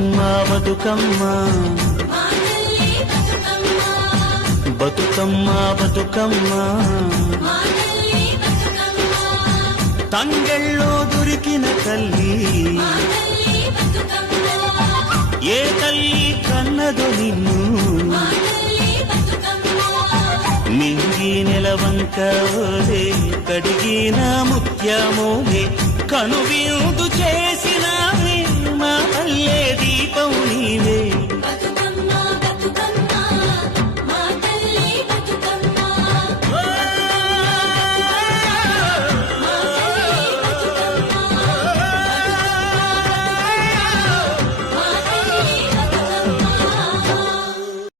బతుకమ్మ బతుకమ్మ బతుకమ్మ బతుకమ్మ తంగెళ్ళో దొరికిన తల్లి ఏ తల్లి కన్నదో నిన్ను నింగి నెలవంక ఓలే కడిగిన ముత్యమోలే కనువిందు చేసినావే మా పల్లె దీపం నీవే